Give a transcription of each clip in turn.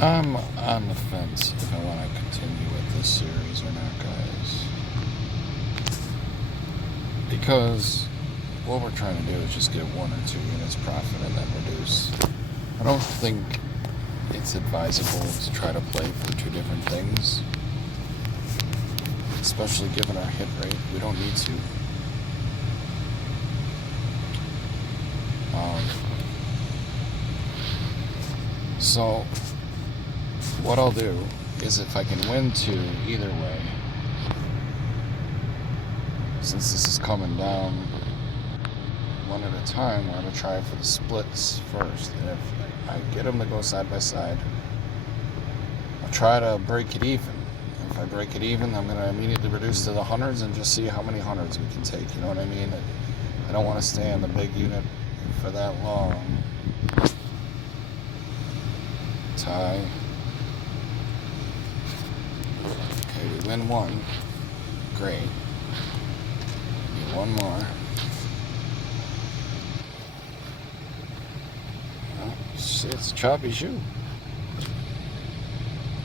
I'm on the fence if I want to continue with this series or not, guys. Because what we're trying to do is just get 1 or 2 units profit and then reduce. I don't think it's advisable to try to play for 2 different things. Especially given our hit rate. We don't need to. So what I'll do is if I can win 2 either way, since this is coming down one at a time, we're going to try for the splits first. And if I get them to go side by side, I'll try to break it even. If I break it even, I'm going to immediately reduce to the hundreds and just see how many hundreds we can take. You know what I mean? I don't want to stay on the big unit for that long. Tie. Okay, we win 1. Great. Need 1 more. Well, see, it's a choppy shoe.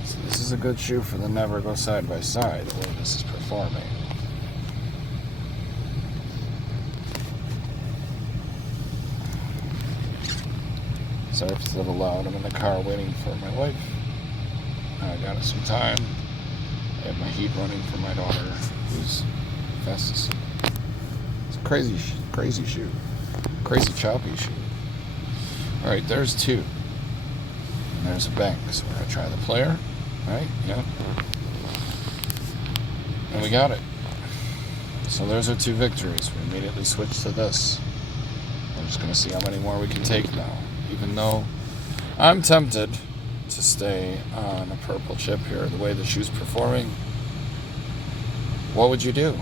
So this is a good shoe for the never go side by side the way this is performing. Sorry if it's a little loud. I'm in the car waiting for my wife. I got some time. I have my heat running for my daughter, who's fast asleep. It's a crazy shoe. Crazy choppy shoe. Alright, there's 2. And there's a bank. So we're going to try the player. Right? Yep. And we got it. So there's our 2 victories. We immediately switch to this. I'm just going to see how many more we can take now. Even though I'm tempted to stay on a purple chip here, the way the shoe's performing. What would you do?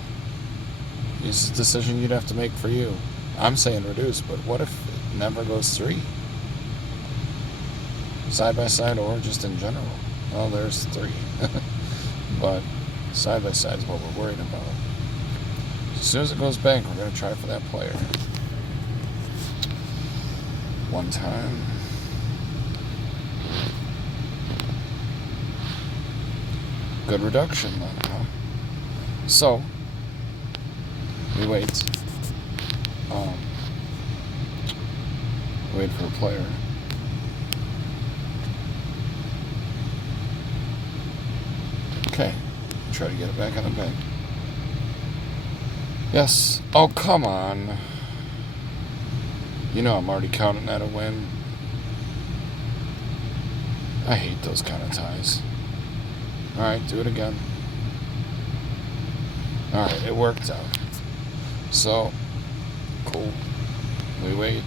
It's a decision you'd have to make for you. I'm saying reduce, but what if it never goes 3? Side by side or just in general? Well, there's 3. But side by side is what we're worried about. As soon as it goes bank, we're going to try for that player. 1 time. Good reduction then, huh? So, we wait. Wait for a player. Okay. Try to get it back on the bank. Yes. Oh, come on. You know I'm already counting that a win. I hate those kind of ties. Alright, do it again. Alright, it worked out. So, cool. We wait.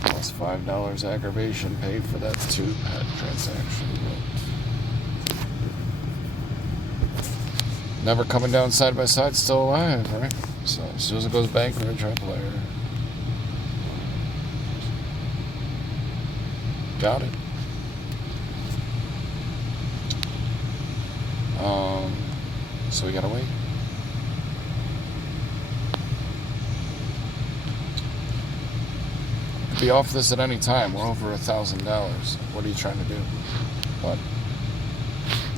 Plus $5 aggravation paid for that 2 pet transaction. Never coming down side by side, still alive, right? So as soon as it goes bank, we're going to try player. Got it. So we got to wait. Could be off this at any time. We're over $1,000. What are you trying to do? But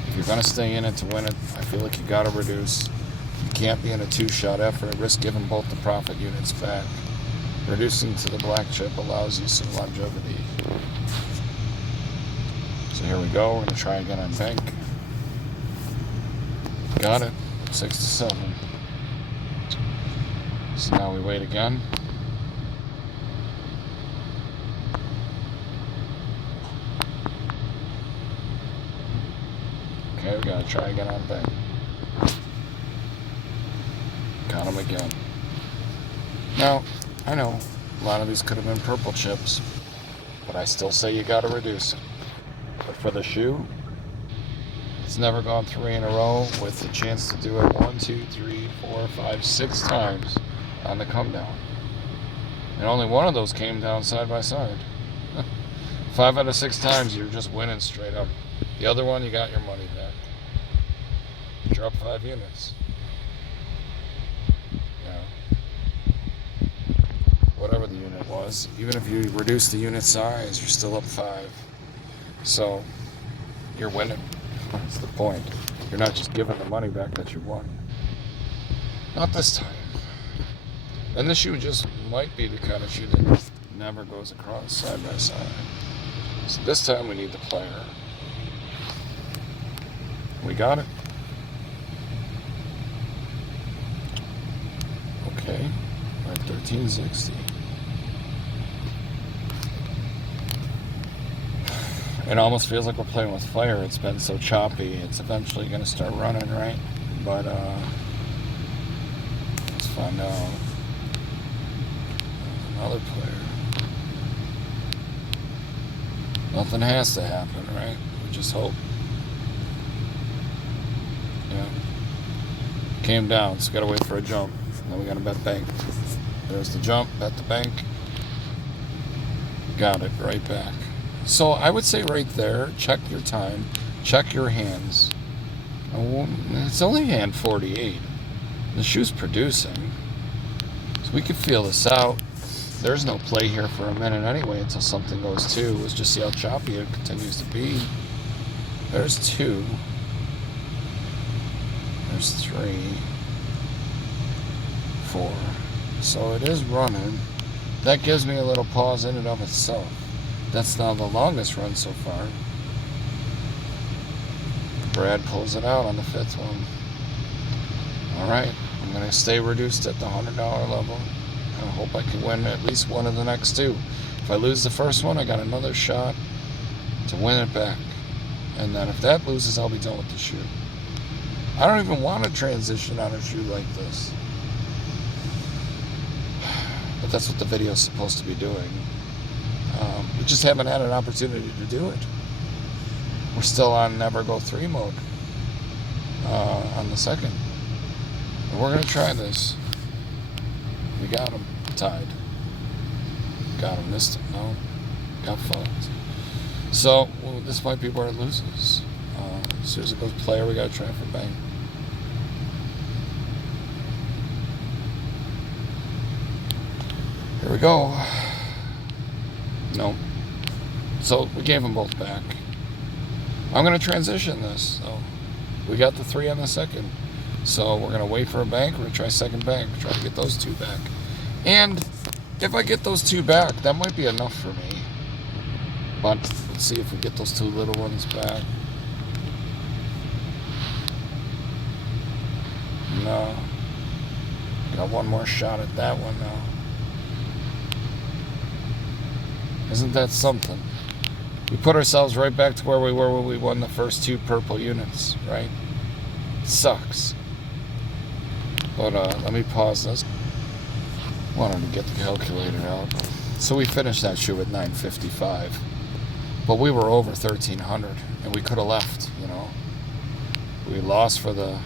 if you're going to stay in it to win it, I feel like you got to reduce. You can't be in a 2-shot effort, risk giving both the profit units back. Reducing to the black chip allows you some longevity. So here we go. We're going to try again on bank. Got it. 6 to 7. So now we wait again. Okay, we got to try again on bank. Got them again. Now, I know a lot of these could have been purple chips, but I still say you got to reduce it. But for the shoe, it's never gone 3 in a row with the chance to do it 1, 2, 3, 4, 5, 6 times on the come down. And only one of those came down side by side. 5 out of 6 times you're just winning straight up. The other one, you got your money back. Drop 5 units. Yeah. whatever the unit was. Even if you reduce the unit size, you're still up 5. So you're winning. That's the point. You're not just giving the money back that you won. Not this time. And this shoe just might be the kind of shoe that never goes across side by side. So this time we need the player. We got it. Okay, we're at 1360. It almost feels like we're playing with fire. It's been so choppy. It's eventually going to start running, right? But let's find out. Another player. Nothing has to happen, right? We just hope. Yeah. Came down, so gotta wait for a jump. Then we gotta bet bank. There's the jump, bet the bank. Got it, right back. So I would say right there, check your time, check your hands. It's only hand 48. The shoe's producing. So we could feel this out. There's no play here for a minute anyway until something goes 2. Let's just see how choppy it continues to be. There's 2. There's 3. 4. So it is running. That gives me a little pause in and of itself. That's now the longest run so far. Brad pulls it out on the 5th one. Alright, I'm going to stay reduced at the $100 level. I hope I can win at least one of the next 2. If I lose the first one, I got another shot to win it back. And then if that loses, I'll be done with the shoe. I don't even want to transition on a shoe like this. But that's what the video is supposed to be doing. We just haven't had an opportunity to do it. We're still on Never Go 3 mode on the 2nd. And we're going to try this. We got him tied. Got him, missed him. No. Got fucked. So, well, this might be where it loses. As soon as it goes player, we got to try for bank. Here we go. No. So, we gave them both back. I'm going to transition this. So, we got the 3 on the 2nd. So, we're going to wait for a bank. We're going to try second bank. Try to get those 2 back. And if I get those 2 back, that might be enough for me. But let's see if we get those 2 little ones back. No. Got one more shot at that one now. Isn't that something? We put ourselves right back to where we were when we won the first 2 purple units, right? Sucks. But let me pause this. Wanted to get the calculator out. So we finished that shoe at 955. But we were over 1300 and we could have left, you know. We lost for the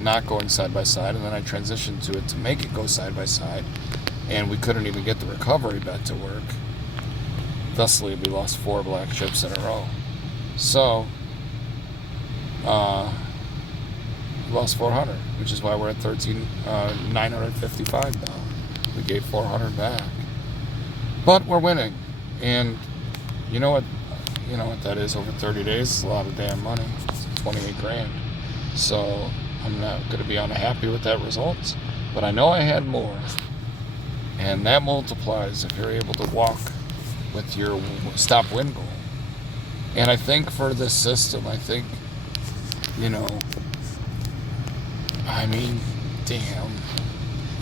not going side by side, and then I transitioned to it to make it go side by side, and we couldn't even get the recovery bet to work. Thusly, we lost 4 black chips in a row. So, we lost 400, which is why we're at 955 now. We gave 400 back, but we're winning, and you know what that is over 30 days. It's a lot of damn money. It's 28 grand. So I'm not going to be unhappy with that result, but I know I had more, and that multiplies if you're able to walk with your stop win goal. And I think for this system, damn,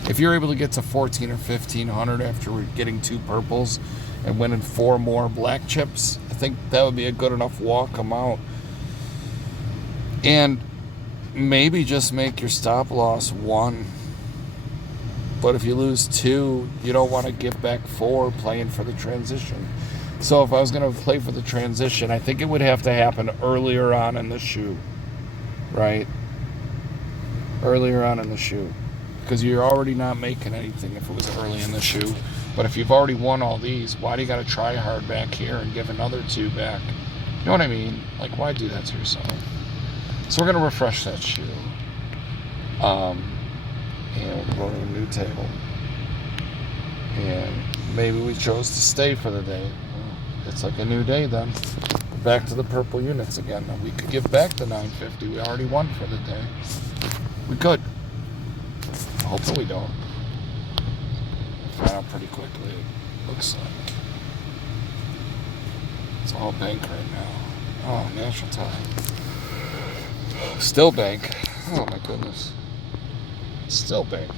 if you're able to get to 14 or 1500 after we're getting 2 purples and winning 4 more black chips, I think that would be a good enough walk amount. And maybe just make your stop loss 1. But if you lose 2, you don't want to get back 4 playing for the transition. So if I was going to play for the transition, I think it would have to happen earlier on in the shoe. Right? Earlier on in the shoe. Because you're already not making anything if it was early in the shoe. But if you've already won all these, why do you got to try hard back here and give another 2 back? You know what I mean? Like, why do that to yourself? So we're going to refresh that shoe. And we'll go to a new table. And maybe we chose to stay for the day. It's like a new day then. Back to the purple units again. Now, we could give back the 950. We already won for the day. We could. Hopefully we don't. Find out pretty quickly. Looks like it's all bank right now. Oh, National Tie. Still bank. Oh my goodness. Still bank.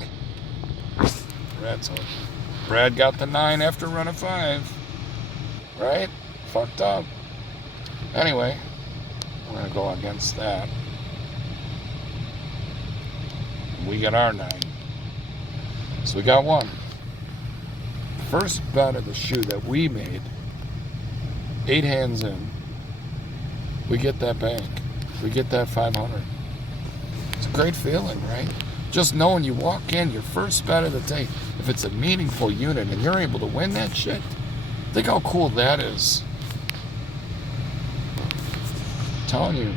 Brad got the 9 after run of 5. Right? Fucked up. Anyway, we're going to go against that. We got our 9. So we got 1. First bet of the shoe that we made, 8 hands in, we get that bank. We get that 500. It's a great feeling, right? Just knowing you walk in, your first bet of the day, if it's a meaningful unit and you're able to win that shit, think how cool that is. I'm telling you,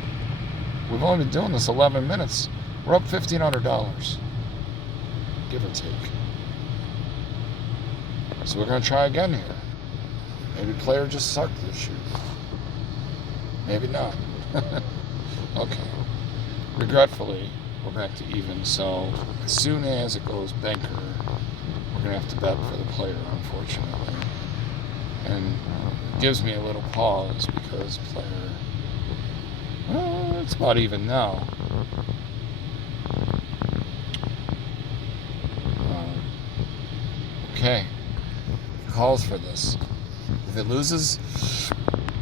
we've only been doing this 11 minutes. We're up $1,500, give or take. So we're going to try again here. Maybe player just sucked this shoe. Maybe not. Okay. Regretfully, we're back to even. So as soon as it goes banker, we're going to have to bet for the player, unfortunately. And it gives me a little pause because player, well, it's about even now. Okay. Calls for this. If it loses,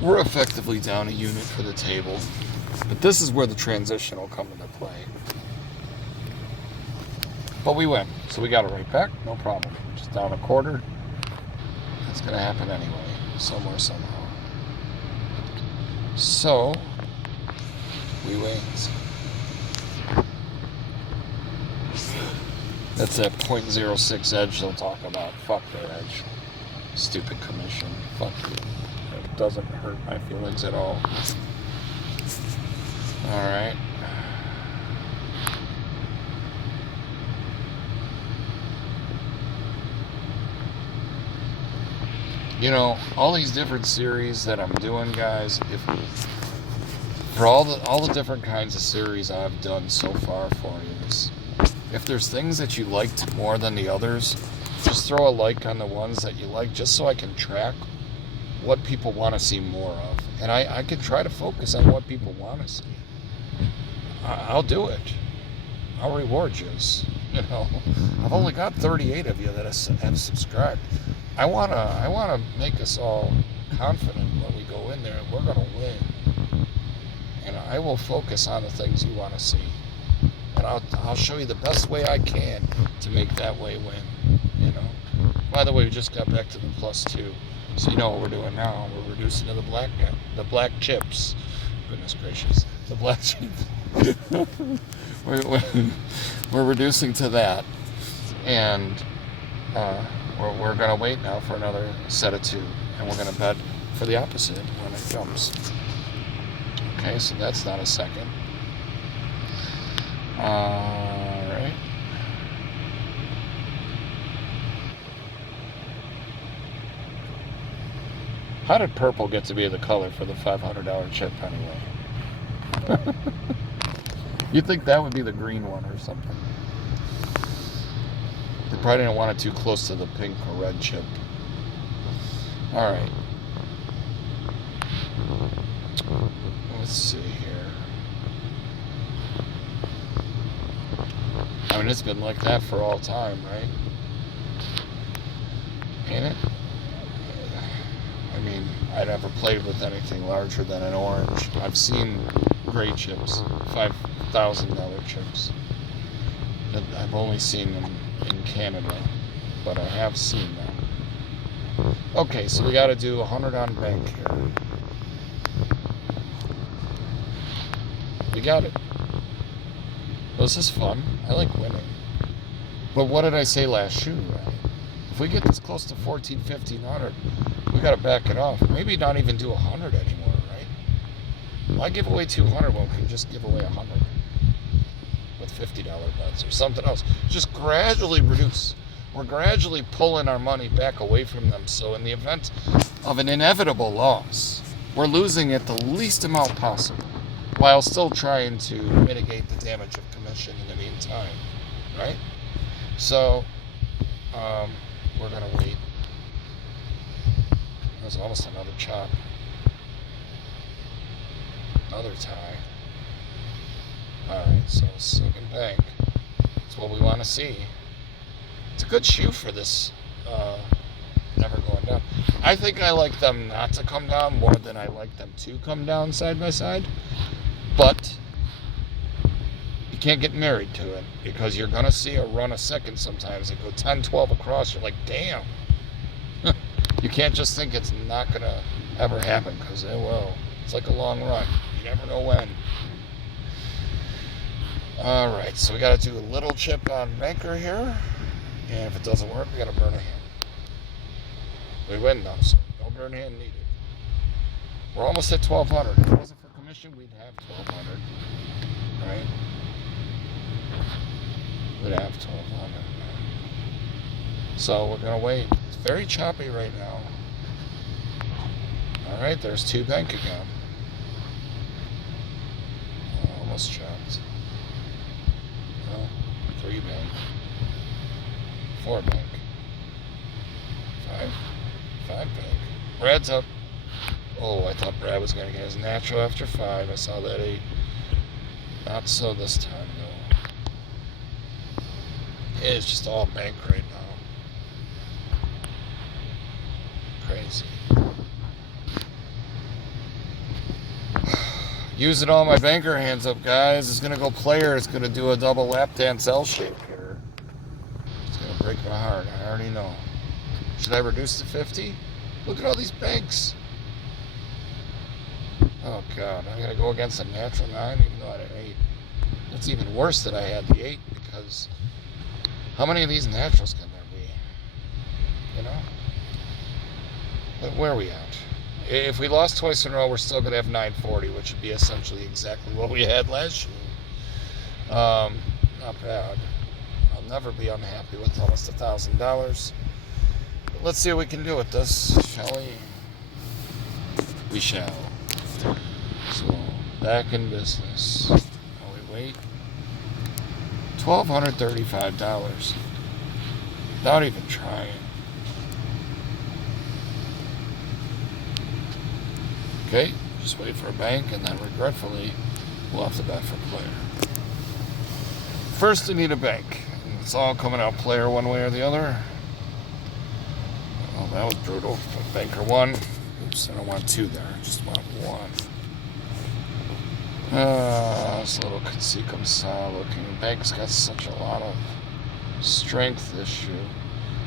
we're effectively down a unit for the table. But this is where the transition will come into play. But we win, so we got it right back, no problem. We're just down a quarter. That's going to happen anyway, somewhere, somehow. So, we win. That's that 0.06 edge they'll talk about. Fuck that edge. Stupid commission. Fuck you. It doesn't hurt my feelings at all. Alright. You know, all these different series that I'm doing, guys, for all the different kinds of series I've done so far for you, if there's things that you liked more than the others, just throw a like on the ones that you like, just so I can track what people want to see more of. And I can try to focus on what people want to see. I'll do it. I'll reward you. You know, I've only got 38 of you that have subscribed. I wanna make us all confident when we go in there and we're gonna win. And I will focus on the things you want to see. And I'll show you the best way I can to make that way win. You know. By the way, we just got back to the +2, so you know what we're doing now. We're reducing to the black chips. Goodness gracious, the black chips. we're reducing to that, and we're gonna wait now for another set of 2, and we're gonna bet for the opposite when it jumps. Okay, so that's not a second. Alright. How did purple get to be the color for the $500 chip anyway? You'd think that would be the green one or something. They probably didn't want it too close to the pink or red chip. Alright. Let's see here. I mean, it's been like that for all time, right? Ain't it? I mean, I never played with anything larger than an orange. I've seen gray chips, $5,000 chips. I've only seen them in Canada, but I have seen them. Okay, so we got to do 100 on bank here. We got it. This is fun. I like winning. But what did I say last shoe, right? If we get this close to 14, 1500, we got to back it off. Maybe not even do 100 anymore, right? Why give away 200 when we can just give away 100 with $50 bets or something else? Just gradually reduce. we're gradually pulling our money back away from them. So in the event of an inevitable loss, we're losing it the least amount possible, while still trying to mitigate the damage of commission in the meantime, right? So we're gonna wait. There's almost another chop. Another tie. Alright, so second bank. That's what we want to see. It's a good shoe for this never going down. I think I like them not to come down more than I like them to come down side by side. But you can't get married to it, because you're going to see a run a second sometimes. They go 10, 12 across. You're like, damn. You can't just think it's not going to ever happen, because it will. It's like a long run. You never know when. Alright, so we got to do a little chip on banker here. And if it doesn't work, we got to burn a hand. We win though, so no burn hand needed. We're almost at 1,200. If it wasn't for commission, we'd have 1,200. Right? We'd have 1,200. So we're going to wait. It's very choppy right now. Alright, there's 2 bank again. Almost chopped. No, 3 bank. 4 bank. 5 bank. Brad's up. Oh, I thought Brad was going to get his natural after 5. I saw that 8. Not so this time, though. It's just all bank right now. Crazy. Using all my banker hands up, guys. It's going to go player. It's going to do a double lap dance L shape here. It's going to break my heart. I already know. Should I reduce to 50? Look at all these banks. Oh, God. I'm going to go against a natural 9, even though I had an 8. It's even worse that I had the 8, because how many of these naturals can there be? You know? But where are we at? If we lost twice in a row, we're still going to have 940, which would be essentially exactly what we had last year. Not bad. I'll never be unhappy with almost $1,000. Let's see what we can do with this, shall we? We shall. So, back in business. While we wait. $1,235. Without even trying. Okay, just wait for a bank, and then regretfully, we'll have to bet for player. First, we need a bank. It's all coming out player one way or the other. Oh, that was brutal. Banker 1. Oops, I don't want 2 there. I just want 1. This little Consequence looking. Bank's got such a lot of strength issue.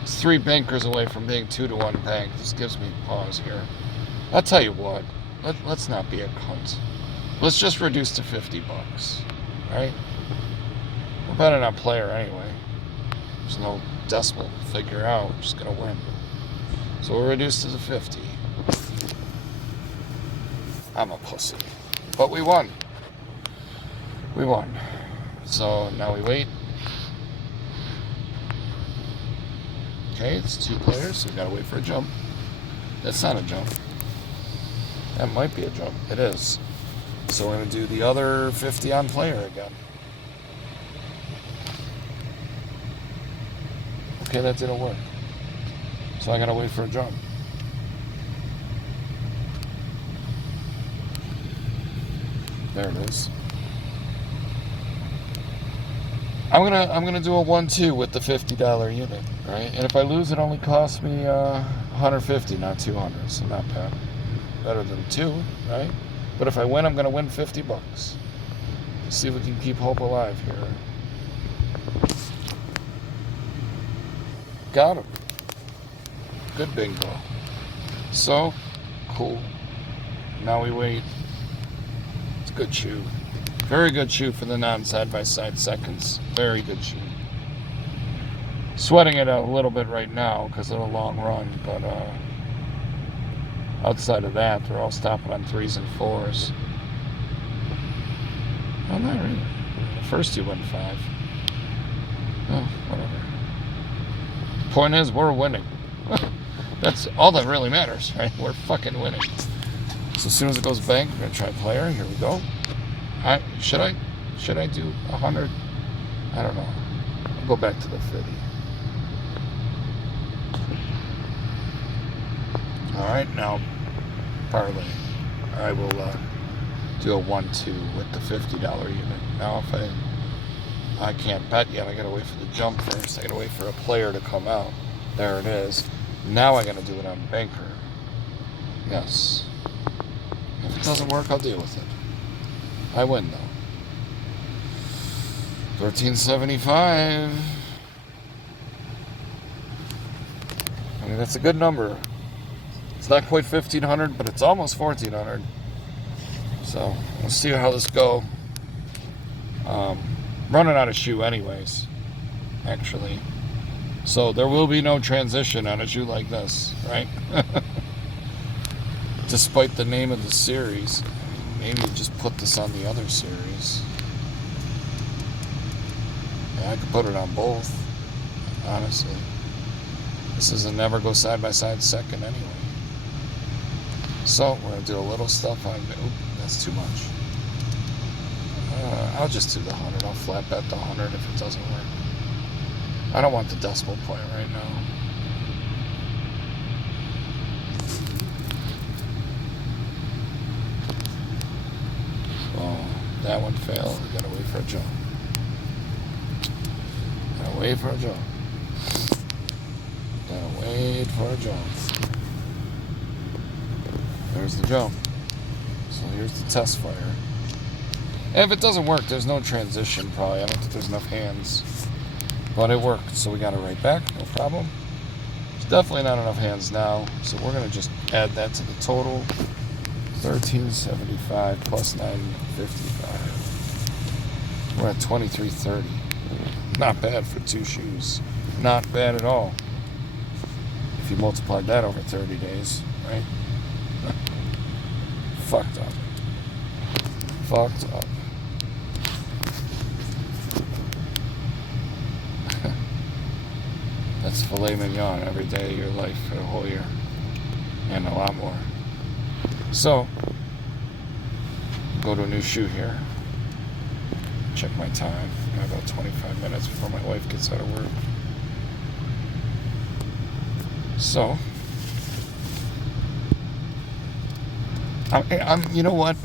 It's 3 bankers away from being 2-to-1 bank. This gives me pause here. I'll tell you what. Let's not be a cunt. Let's just reduce to $50. Right? We're betting on player anyway. There's no decimal to figure out. We're just going to win. So we're reduced to the 50. I'm a pussy. But we won. We won. So now we wait. Okay, it's 2 players, so we gotta wait for a jump. That's not a jump. That might be a jump. It is. So we're gonna do the other 50 on player again. Okay, that didn't work. So I gotta wait for a jump. There it is. I'm gonna do a 1-2 with the $50 unit, right? And if I lose, it only costs me $150, not $200. So not bad. Better than 2, right? But if I win, I'm gonna win $50. Let's see if we can keep hope alive here. Got him. Good bingo. So, cool. Now we wait. It's a good shoe. Very good shoe for the non-side-by-side seconds. Very good shoe. Sweating it a little bit right now because of the long run, but outside of that, they're all stopping on 3s and 4s. Well, not really. The first 2 went 5. Oh, whatever. Point is, we're winning. That's all that really matters, right? We're fucking winning. So as soon as it goes bank, we're gonna try player. Here we go. Should I do 100? I don't know. I'll go back to the 50. All right, now parlay. I will do a 1-2 with the $50 unit. Now if I can't bet yet, I gotta wait for the jump first. I gotta wait for a player to come out. There it is. Now I gotta do it on banker. Yes. If it doesn't work, I'll deal with it. I win though. 1375. I mean, that's a good number. It's not quite 1500, but it's almost 1400. So we'll see how this go. Running out of shoe anyways, actually. So there will be no transition on a shoe like this, right? Despite the name of the series. Maybe just put this on the other series. Yeah, I could put it on both, honestly. This is a never go side by side second anyway. So we're gonna do a little stuff on. Oop, that's too much. I'll just do the 100. I'll flat bet the 100 if it doesn't work. I don't want the decimal point right now. Oh, that one failed. We gotta wait for a jump. Gotta wait for a jump. Gotta wait for a jump. There's the jump. So here's the test fire. And if it doesn't work, there's no transition probably. I don't think there's enough hands. But it worked, so we got it right back, no problem. There's definitely not enough hands now, so we're gonna just add that to the total. 1375 plus 955. We're at 2330. Not bad for two shoes. Not bad at all. If you multiplied that over 30 days, right? Fucked up. Fucked up. That's filet mignon every day of your life for a whole year. And a lot more. So, go to a new shoe here. Check my time. I have about 25 minutes before my wife gets out of work. So, you know what?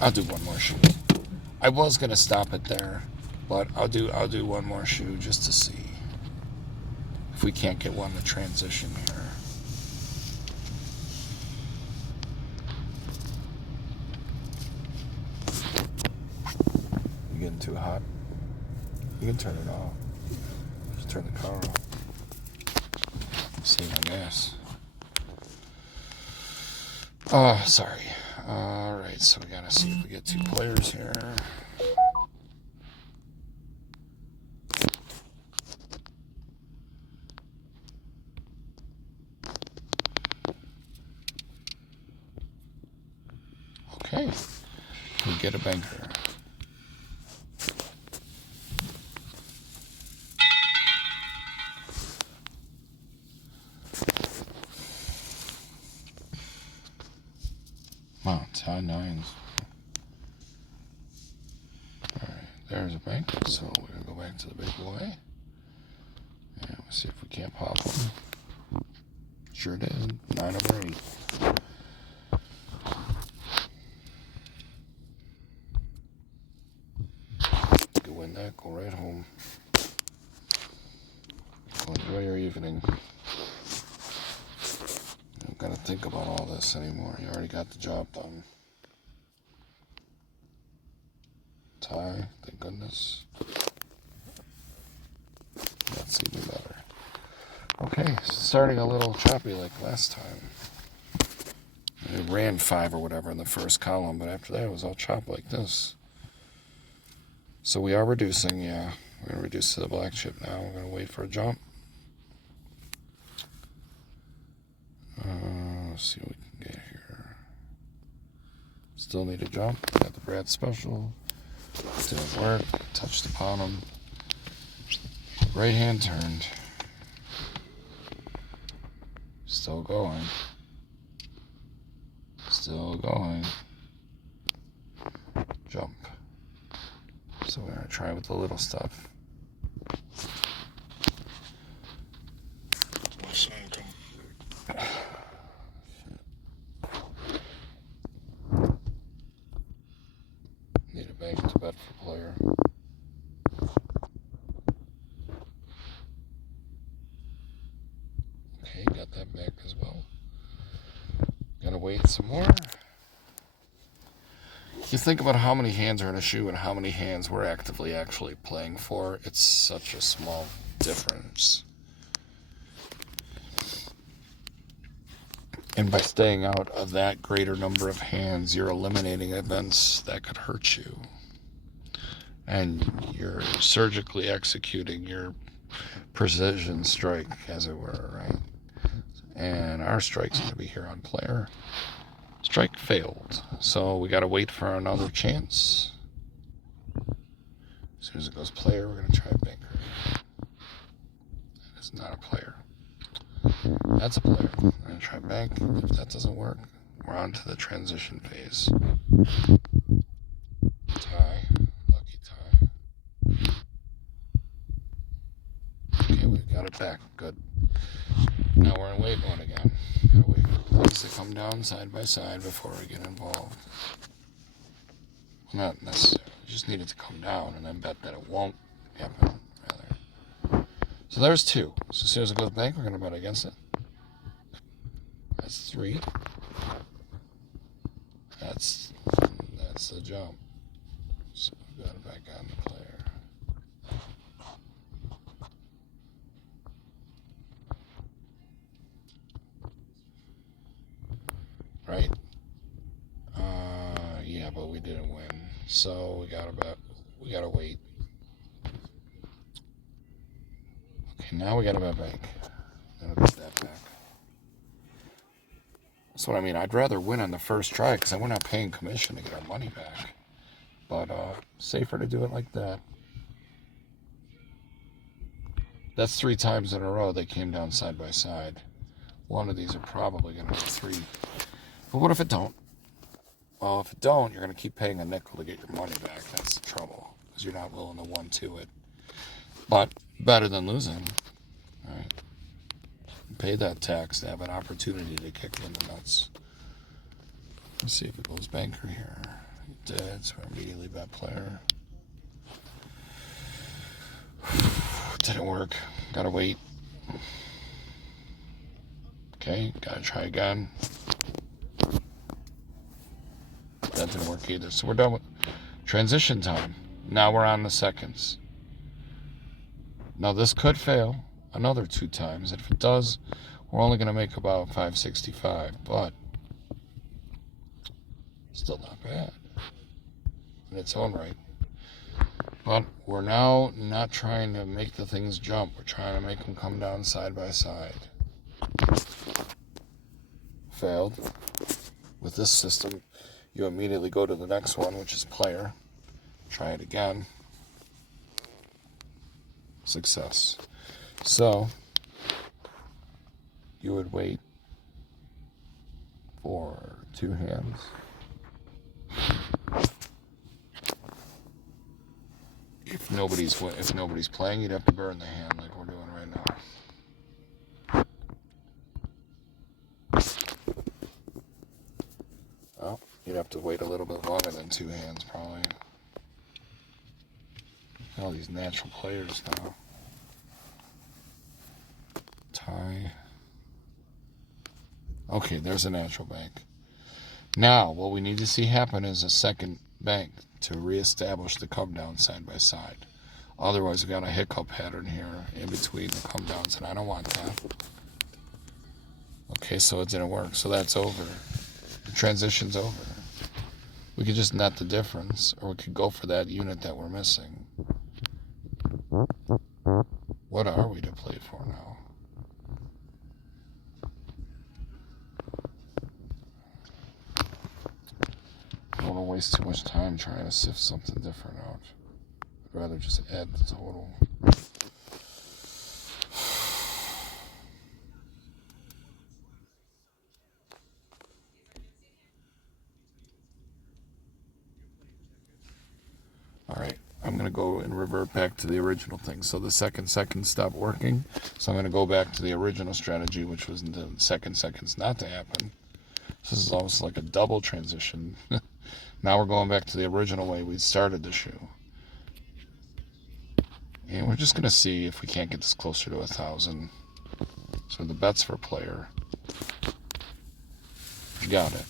I'll do one more shoe. I was gonna stop it there, but I'll do one more shoe just to see if we can't get one to transition here. You getting too hot? You can turn it off. Just turn the car off. Save my gas. Oh, sorry. Alright, so we gotta see if we get two players here. Okay. We get a banker. Wow, tie nines. Alright, there's a bank. So we're going to go back to the big boy. And we'll see if we can't pop them. Sure did. 9 over 8. You can win that. Go right home. Go enjoy your evening. Don't gotta think about all this anymore. You already got the job done. Tie, thank goodness. That's even better. Okay, starting a little choppy like last time. It ran 5 or whatever in the first column, but after that it was all chopped like this. So we are reducing, yeah. We're gonna reduce to the black chip now. We're gonna wait for a jump. Let's see what we can get here. Still need a jump. Got the Brad special. Didn't work. Touched upon him. Right hand turned. Still going. Still going. Jump. So we're going to try with the little stuff. Need a bank to bet for player. Okay, got that back as well. Gotta wait some more. You think about how many hands are in a shoe and how many hands we're actively actually playing for. It's such a small difference. And by staying out of that greater number of hands, you're eliminating events that could hurt you. And you're surgically executing your precision strike, as it were, right? And our strike's going to be here on player. Strike failed. So we got to wait for another chance. As soon as it goes player, we're going to try banker. It's not a player. That's a player. We're going to try bank. If that doesn't work, we're on to the transition phase. Tie. Lucky tie. Okay, we've got it back. Good. Now we're in wait mode again. Gotta wait for things to come down side by side before we get involved. Well, not necessarily. You just need it to come down and then bet that it won't happen, rather. So there's two. So as soon as it goes bank, we're going to bet against it. That's 3. That's the jump. So we've got it back on the player. Right? Yeah, but we didn't win. So we gotta wait. Okay, now we gotta bet bank. Gotta bet that back. That's what I mean. I'd rather win on the first try because we're not paying commission to get our money back. But safer to do it like that. That's 3 times in a row they came down side by side. One of these are probably going to be 3. But what if it don't? Well, if it don't, you're going to keep paying a nickel to get your money back. That's the trouble, because you're not willing to 1-2 it. But better than losing. All right. Pay that tax to have an opportunity to kick in the nuts. Let's see if it goes banker here. It did, so we're immediately bet player. Didn't work. Gotta wait. Okay, gotta try again. That didn't work either. So we're done with transition time. Now we're on the seconds. Now this could fail another 2 times. If it does, we're only going to make about 565, but still not bad in its own right. But we're now not trying to make the things jump. We're trying to make them come down side by side. Failed. With this system, you immediately go to the next one, which is player. Try it again. Success. So, you would wait for 2 hands. If nobody's playing, you'd have to burn the hand like we're doing right now. Well, you'd have to wait a little bit longer than 2 hands, probably. All these natural players now. Tie. Okay, there's a natural bank. Now, what we need to see happen is a second bank to reestablish the come down side by side. Otherwise, we got a hiccup pattern here in between the come downs, and I don't want that. Okay, so it didn't work. So that's over. The transition's over. We could just net the difference, or we could go for that unit that we're missing. What are we to play for now? I don't know. waste too much time trying to sift something different out. I'd rather just add the total. Alright, I'm going to go and revert back to the original thing. So the second stopped working. So I'm going to go back to the original strategy, which was the seconds not to happen. So this is almost like a double transition. Now we're going back to the original way we started the shoe. And we're just going to see if we can't get this closer to 1,000. So the bets for player. You got it.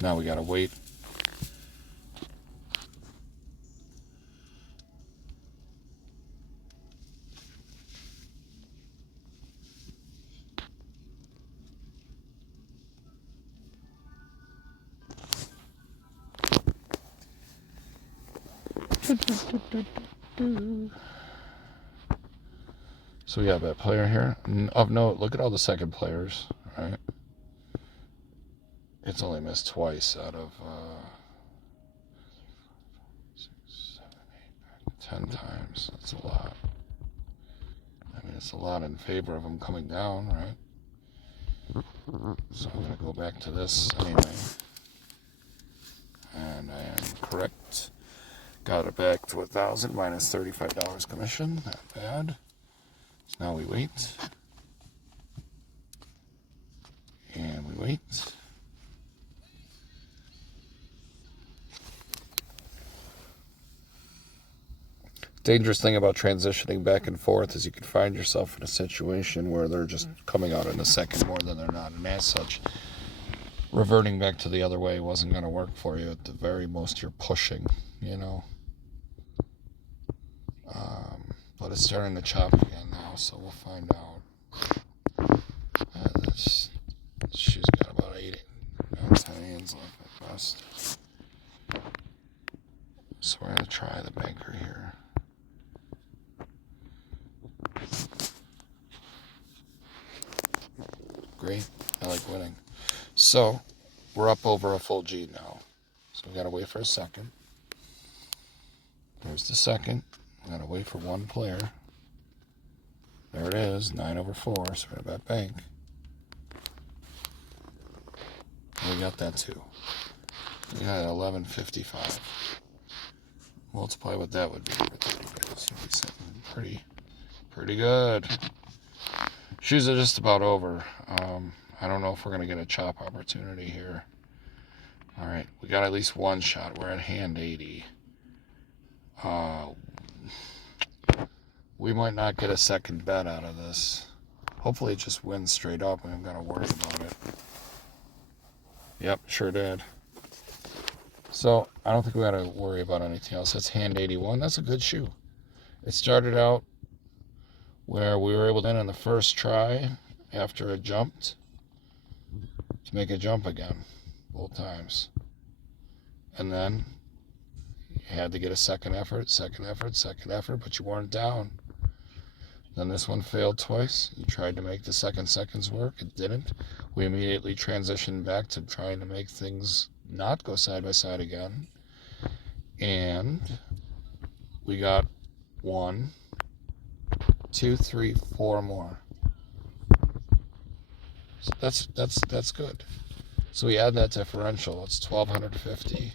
Now we got to wait. So we got that player here. Of note, look at all the second players, right? It's only missed twice out of 6, 7, 8, 9, 10 times. That's a lot. I mean, it's a lot in favor of them coming down, right? So I'm going to go back to this anyway. And I am correct. Got it back to 1,000 minus $35 commission. Not bad. So now we wait. And we wait. Dangerous thing about transitioning back and forth is you can find yourself in a situation where they're just coming out in a second more than they're not. And as such, reverting back to the other way wasn't going to work for you. At the very most, you're pushing, you know. But it's starting to chop again now, so we'll find out. This shoe's got about 10 hands left at best. So we're going to try the banker here. Great. I like winning. So we're up over a full G now. So we got to wait for a second. There's the second. We got to wait for one player. There it is, 9 over 4. So we're going to bet bank. We got that too. We got 11.55. Multiply what that would be for 30 days. It'd be something pretty good. Shoes are just about over. I don't know if we're going to get a chop opportunity here. All right, we got at least one shot. We're at hand 80. We might not get a second bet out of this. Hopefully it just wins straight up and I'm going to worry about it. Yep, sure did. So I don't think we got to worry about anything else. That's hand 81. That's a good shoe. It started out where we were able to win in the first try after it jumped to make it jump again both times. And then you had to get a second effort, but you weren't down. Then this one failed twice. You tried to make the seconds work. It didn't. We immediately transitioned back to trying to make things not go side by side again. And we got 1, 2, 3, 4 more. So that's good. So we add that differential. It's 1,250.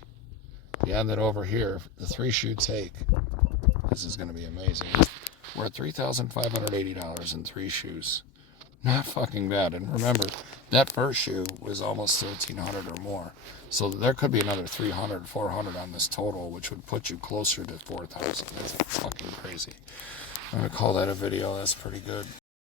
We add that over here. The 3 shoe take. This is going to be amazing. We're at $3,580 in 3 shoes. Not fucking bad. And remember, that first shoe was almost $1,300 or more. So there could be another $300, $400 on this total, which would put you closer to $4,000. That's fucking crazy. I'm going to call that a video. That's pretty good.